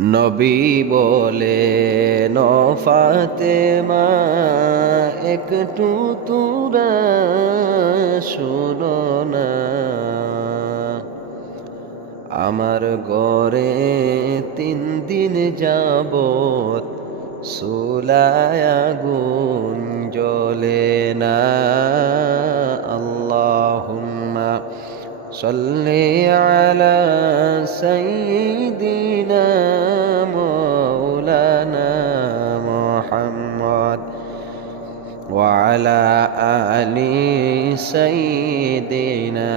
নবী বলে নফাতে মা একটু তুরা শোনো না। আমার গড়ে তিন দিন যাবত সুলায় আগুন জ্বলে না। আল্লাহুম্মা সাল্লি আলা সাইয়্যিদিনা মুহাম্মদ وعلى آل سيدنا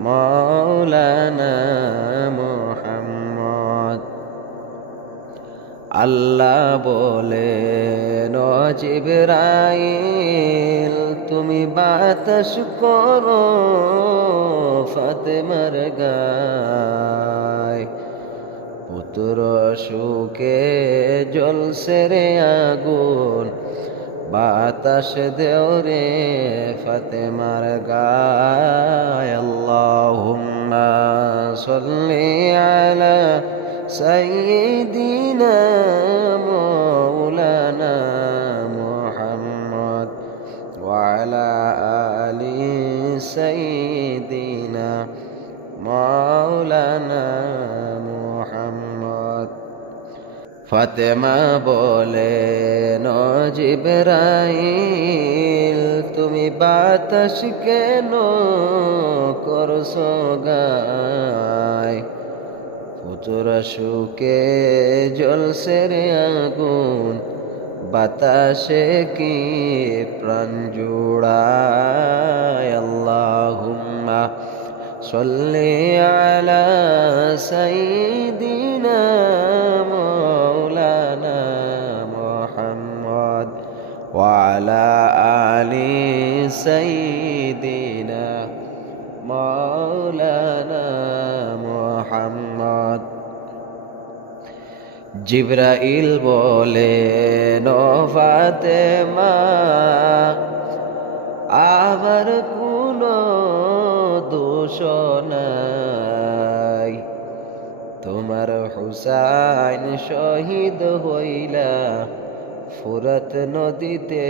مولانا محمد আল্লাহ বলে নজিবরাইল তুমি বাতাস করো ফাতেমার গায় তোর সুখে জলসে আগুন। বাতাস দেও রে ফতেমার গায়াল্লাহুম্মা সল্লি আলা সাইয়্যিদিনা মাওলানা মুহাম্মদ ওয়া আলা আলি সাইয়্যিদিনা মাওলানা ফাতেমা বলে নজিবরাইল তুমি বাতাস কেন করছ গায়? পুতুর সুকে জলসে রে আগুন, বাতাসে কি প্রাণ জুড়ায়? আল্লাহুম্মা সাল্লি আলা সাইয়্যিদিনা وعلى آل سيدنا مولانا محمد জিব্রাইল বলে নফাতে মা আমার কোনো দোষ নাই তোমার হুসাইন শহীদ হইলা ফুরত নদীতে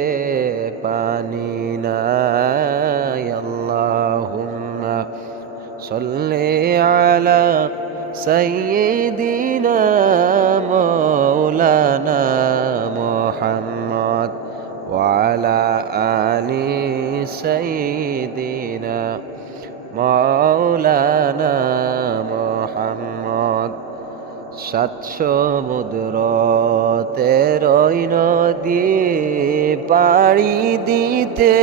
পানি নাই, আল্লাহুম্মা সাল্লি আলা সাইয়্যিদিনা মাওলানা মুহাম্মদ ওয়া আলা আলি সাইয়্যিদিনা মাওলানা সাত সমুদ্র তেরোই নদী পাড়ি দিতে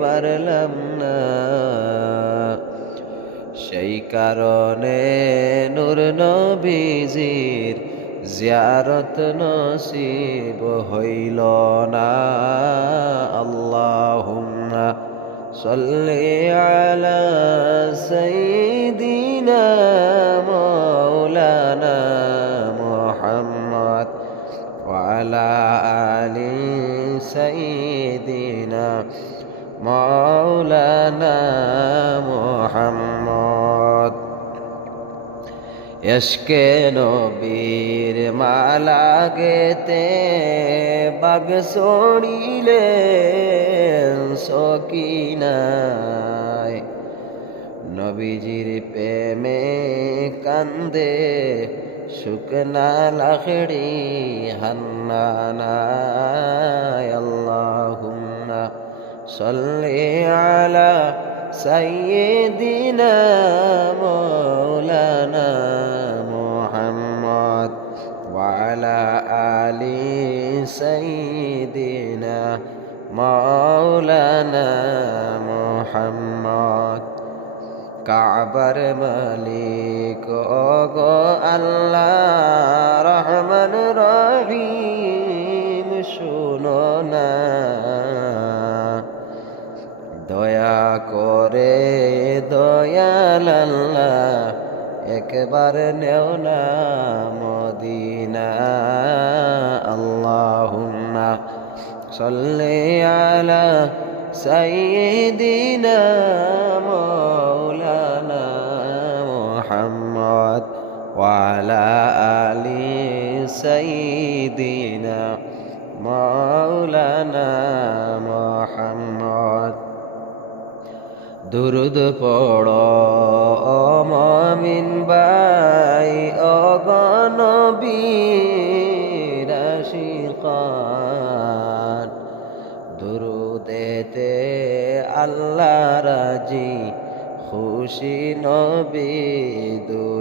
পারলাম না। সেই কারণে নূর নবীজির জিয়ারত নসিব হইল না। আল্লাহুম্মা সাল্লি আলা সাইয়্যিদিনা মাওলানা মুহাম্মদ وعلى آل سيدنا مولانا محمد এসকে নবীর মালা গেতে বাগ সড়িলে সকিনায় নবীজির প্রেমে কান্দে, শুকনা লাখড়ি হান্নানা সল্লে আলা সাইয়েদিনা মৌলানা মোহাম্মদ ওয়ালা আলী সাইদিনা মৌলানা মোহাম্মদ। কাবার মালিক। ওগো আল্লাহ রহমান রহিম, শুনো না। দয়া করে দয়াল আল্লাহ, একবার নেও না মদিনা। আল্লাহুম্মা সাল্লি আলা সাইয়্যিদিনা وعلى آل سيدنا مولانا محمد দুরুদ পড় মমিন বাই অগণবীর আশিকান দুরুদেতে আল্লাহ রাজি খুশি নবী